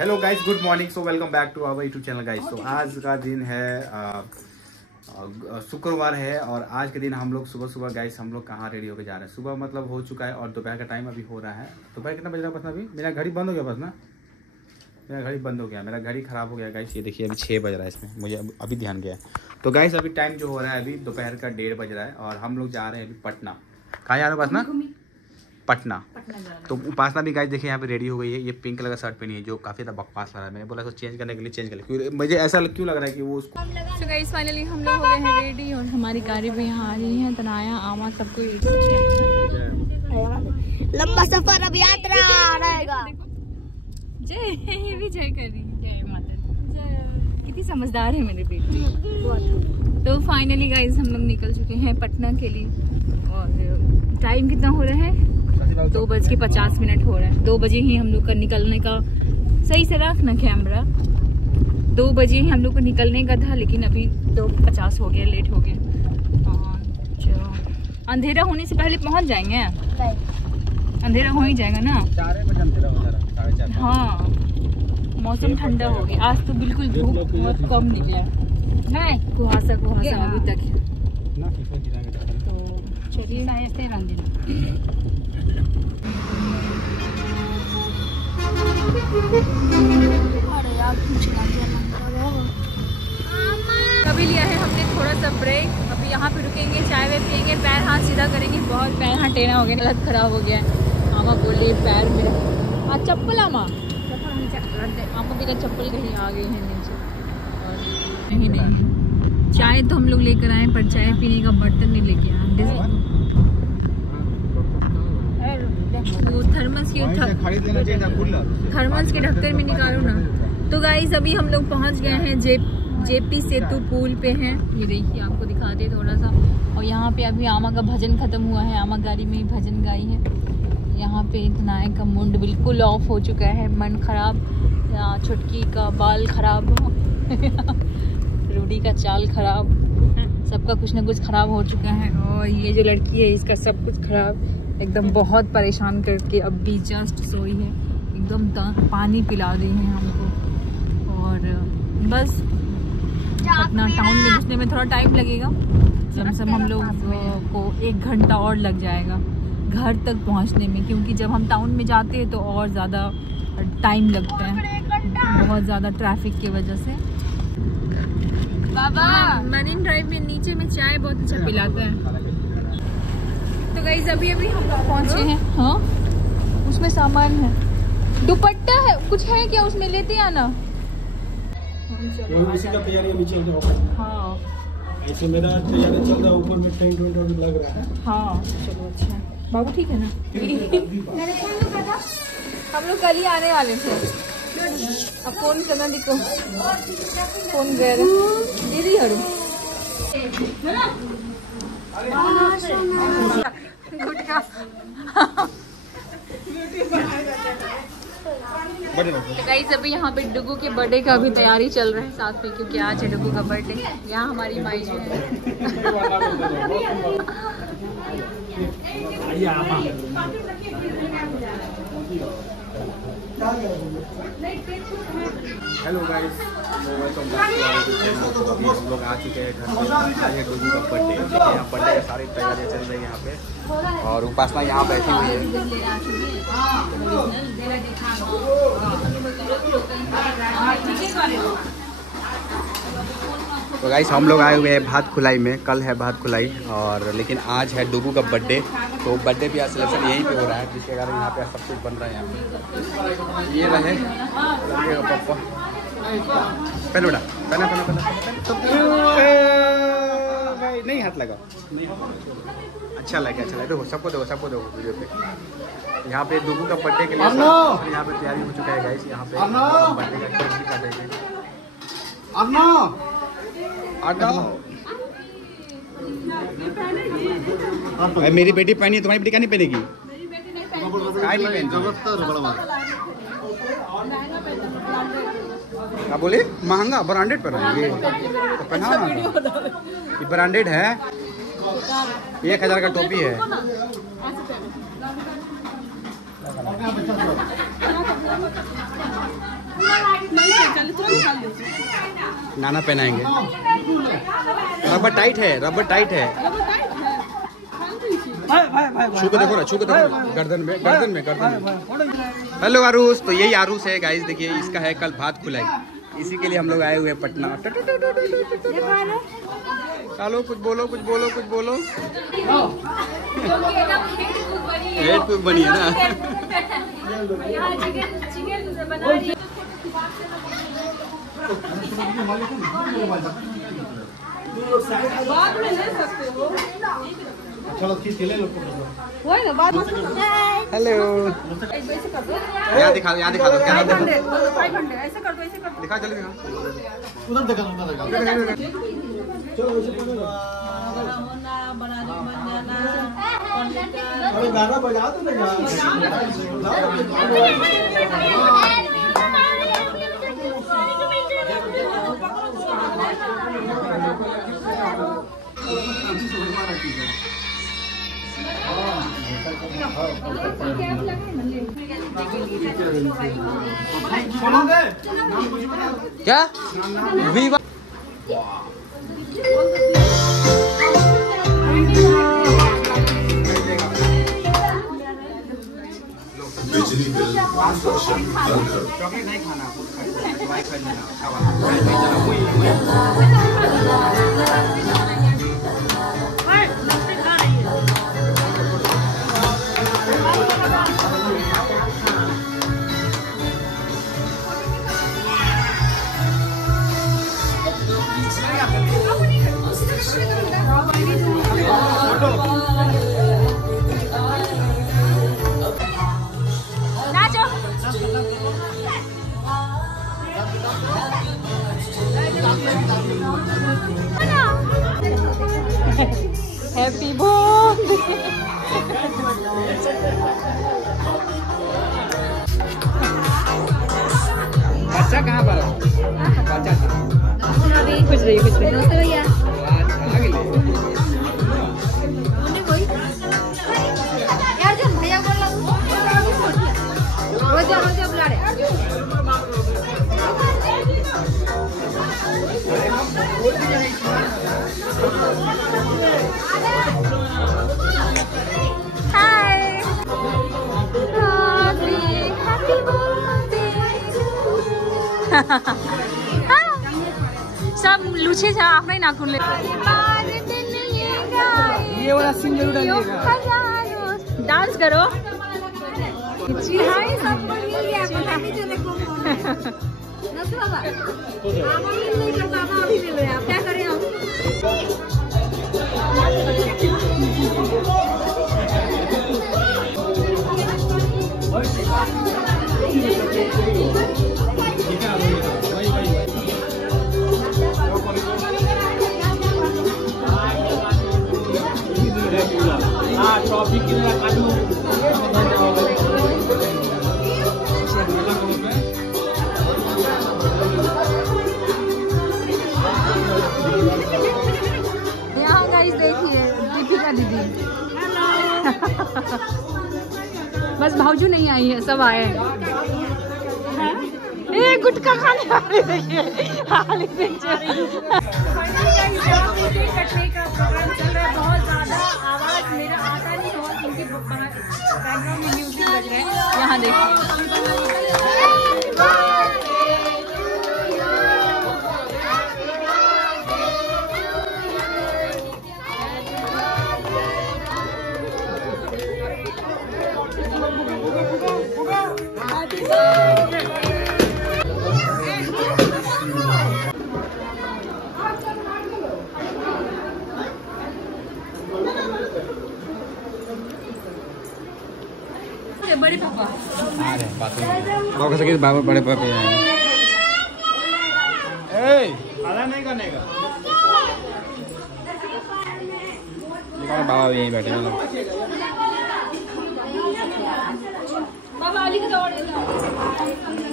Hello guys, good morning. So welcome back to our YouTube channel guys. तो आज का दिन है शुक्रवार है और आज के दिन हम लोग सुबह सुबह गाइस हम लोग कहाँ रेडी होकर जा रहे हैं। सुबह मतलब हो चुका है और दोपहर का टाइम अभी हो रहा है। दोपहर कितना बज रहा है बस ना? अभी मेरा घड़ी बंद हो गया बस ना, मेरा घड़ी बंद हो गया, मेरा घड़ी ख़राब हो गया गाइस। ये देखिए अभी 6 बज रहा है, इसमें मुझे अभी ध्यान गया है। तो गाइस अभी टाइम जो हो रहा है अभी दोपहर का 1:30 बज रहा है और हम लोग जा रहे हैं अभी पटना। कहाँ जा रहे हो बस ना? पटना। तो उपासना भी गाइस देखिए यहाँ पे रेडी हो गई है। ये पिंक कलर का शर्ट पहनी है जो काफी ज्यादा बकवास लग रहा है। मैंने बोला तो चेंज करने के लिए चेंज कर लिया, मुझे ऐसा क्यों लग रहा है कि वो उसको। तो गाइस फाइनली हम लोग हो गए हैं रेडी और हमारी गाड़ी भी यहाँ आ रही है। तनाया आमा सबको लंबा सफर अब यात्रा रहेगा। जय भी जय कर रही है। जय माता दी। कितनी समझदार है मेरे बेटे। तो फाइनली गाइस हम लोग निकल चुके हैं पटना के लिए और टाइम कितना हो रहा है? 2:50 हो रहा है। 2 बजे ही हम लोग का निकलने का, सही से रखना कैमरा, 2 बजे ही हम लोग को निकलने का था लेकिन अभी 2:50 हो गया, लेट हो गया। अंधेरा होने से पहले पहुंच जाएंगे। अंधेरा हो ही जाएगा ना। 4 बजे अंधेरा हो जा रहा है, 4:30। हाँ मौसम ठंडा हो गया। आज तो बिल्कुल धूप बहुत कम निकला है, कुहासा अभी तक है। तो चलिए अरे यार कभी लिया है हमने थोड़ा सा ब्रेक। अभी यहाँ पे रुकेंगे, चाय वाय पियेंगे, पैर हाथ सीधा करेंगे। बहुत पैर हाथ टेढ़ा हो गया, हालत खराब हो गया है। आमा बोले पैर मेरा चप्पल आमा भी का चप्पल कहीं आ गई है नीचे और कहीं नहीं। चाय तो हम लोग लेकर आए पर चाय पीने का बर्तन नहीं लेके आए। वो थर्मस के ढक्कन में निकालो ना। तो गाइस अभी हम लोग पहुंच गए हैं जेपी सेतु पुल पे हैं। ये देखिए आपको दिखा दे थोड़ा सा। और यहाँ पे अभी आमा का भजन खत्म हुआ है। आमा गाड़ी में ही भजन गाई है। यहाँ पे तनाया का मुंड बिल्कुल ऑफ हो चुका है, मन खराब, छुटकी का बाल खराब, रूडी का चाल खराब, सबका कुछ ना कुछ खराब हो चुका है। और ये जो लड़की है इसका सब कुछ खराब, एकदम बहुत परेशान करके अब भी जस्ट सोई है। एकदम पानी पिला रही है हमको। और बस अपना टाउन में घुसने में थोड़ा टाइम लगेगा। कम से कम हम लोग को 1 घंटा और लग जाएगा घर तक पहुंचने में, क्योंकि जब हम टाउन में जाते हैं तो और ज़्यादा टाइम लगता है, बहुत ज़्यादा ट्रैफिक की वजह से। बाबा मरीन ड्राइव में नीचे में चाय बहुत अच्छा पिलाता है। तो गाइस अभी हम लोग पहुंचे हैं। हाँ उसमें सामान है, दुपट्टा है, कुछ है क्या उसमें? लेते आना। उसी का तैयारी अभी चल रहा है। हाँ ऐसे मेरा तैयारी चल रहा है, ऊपर में टेंट वेंट लग रहा है। हाँ चलो अच्छा है। बाबू ठीक है ना? हम लोग कल ही आने वाले थे। अब फोन करना दिखो, फोन कर दीदी हरू तो गाइस अभी यहाँ पे डुगू के बर्थडे का भी तैयारी चल रहा है साथ में, क्योंकि आज है डुगू का बर्थडे। यहाँ हमारी माई जो है hello guys, welcome back to our channel. तो अभी हम लोग आ चुके हैं घर पे। आज है डुगू का बर्थडे। यहाँ बर्थडे की सारी तैयारियाँ चल रही है यहाँ पे और उपासना यहाँ बैठी हुई है। तो गाइस हम लोग आए हुए हैं भात खुलाई में। कल है भात खुलाई और लेकिन आज है डुगू का बर्थडे। तो बर्थडे भी आज सेलिब्रेशन यहीं पे हो रहा है, जिसके कारण यहाँ पे सब कुछ बन रहा है। यहाँ पे ये रहे लड़के का पप्पा। पहले बेटा पहले नहीं हाथ लगा। अच्छा लगा देखो, सबको देखो वीडियो पे। यहाँ पे डुगू का बर्थडे के लिए यहाँ पे तैयारी हो चुका है गाइस। यहाँ पे बर्थडे का केक भी काटेंगे। मेरी बेटी पहनी है, तुम्हारी बेटी क्या नहीं पहनेगी? क्या बोले? महंगा ब्रांडेड पर है ये, तो पहना ना। ये ब्रांडेड है, 1000 का टोपी है। नाना पहनाएंगे। रबर टाइट है, रबर टाइट है। छू के देखो ना, छू के देखो ना, गर्दन में, गर्दन में, गर्दन में। हेलो आरूस, तो यही आरूस है गाइस, देखिए इसका है कल भात खुलाई, इसी के लिए हम लोग आए हुए हैं पटना। चलो कुछ बोलो, कुछ बोलो, कुछ बोलो। हेड कुक बनी है ना। चलो खींच के ले लो। हेलो, यहाँ दिखा दो, यहाँ दिखा दो, क्या दिखा दो, दिखा, जल्दी दिखा, उधर देखा, उधर देखा। चलो ऐसे पकड़ो। अरे गाना बजा दो ना यार। क्या वीवा बिजली बिल कंस्ट्रक्शन हर घर। चॉकलेट नहीं खाना, दवाई खा लेना। Happy birthday. बच्चा कहाँ पर है? बच्चा कुछ रही, कुछ रही। सब लूचे जा अपने नाखून ले। ये वाला सीन जरूर डालिएगा। डांस करो। क्या करें हम? टॉपिक की तरह काटू। यहाँ गाइस देखिए दीपिका दीदी। बस भाऊजू नहीं आई है, सब आए हैं। ए गुटखा खाने वाले देखिए, हाल कटने का प्रोग्राम चल रहा है। बहुत ज्यादा आवाज मेरा आता नहीं हो क्योंकि बैकग्राउंड में म्यूजिक बज रहे हैं। यहाँ देखिए बड़े पापा आ रहे हैं, बातें बाबा से बाबा बड़े पापा आएंगे। खाना नहीं करने का बाबा भी यहीं बैठे हैं। बाबा अली का दौड़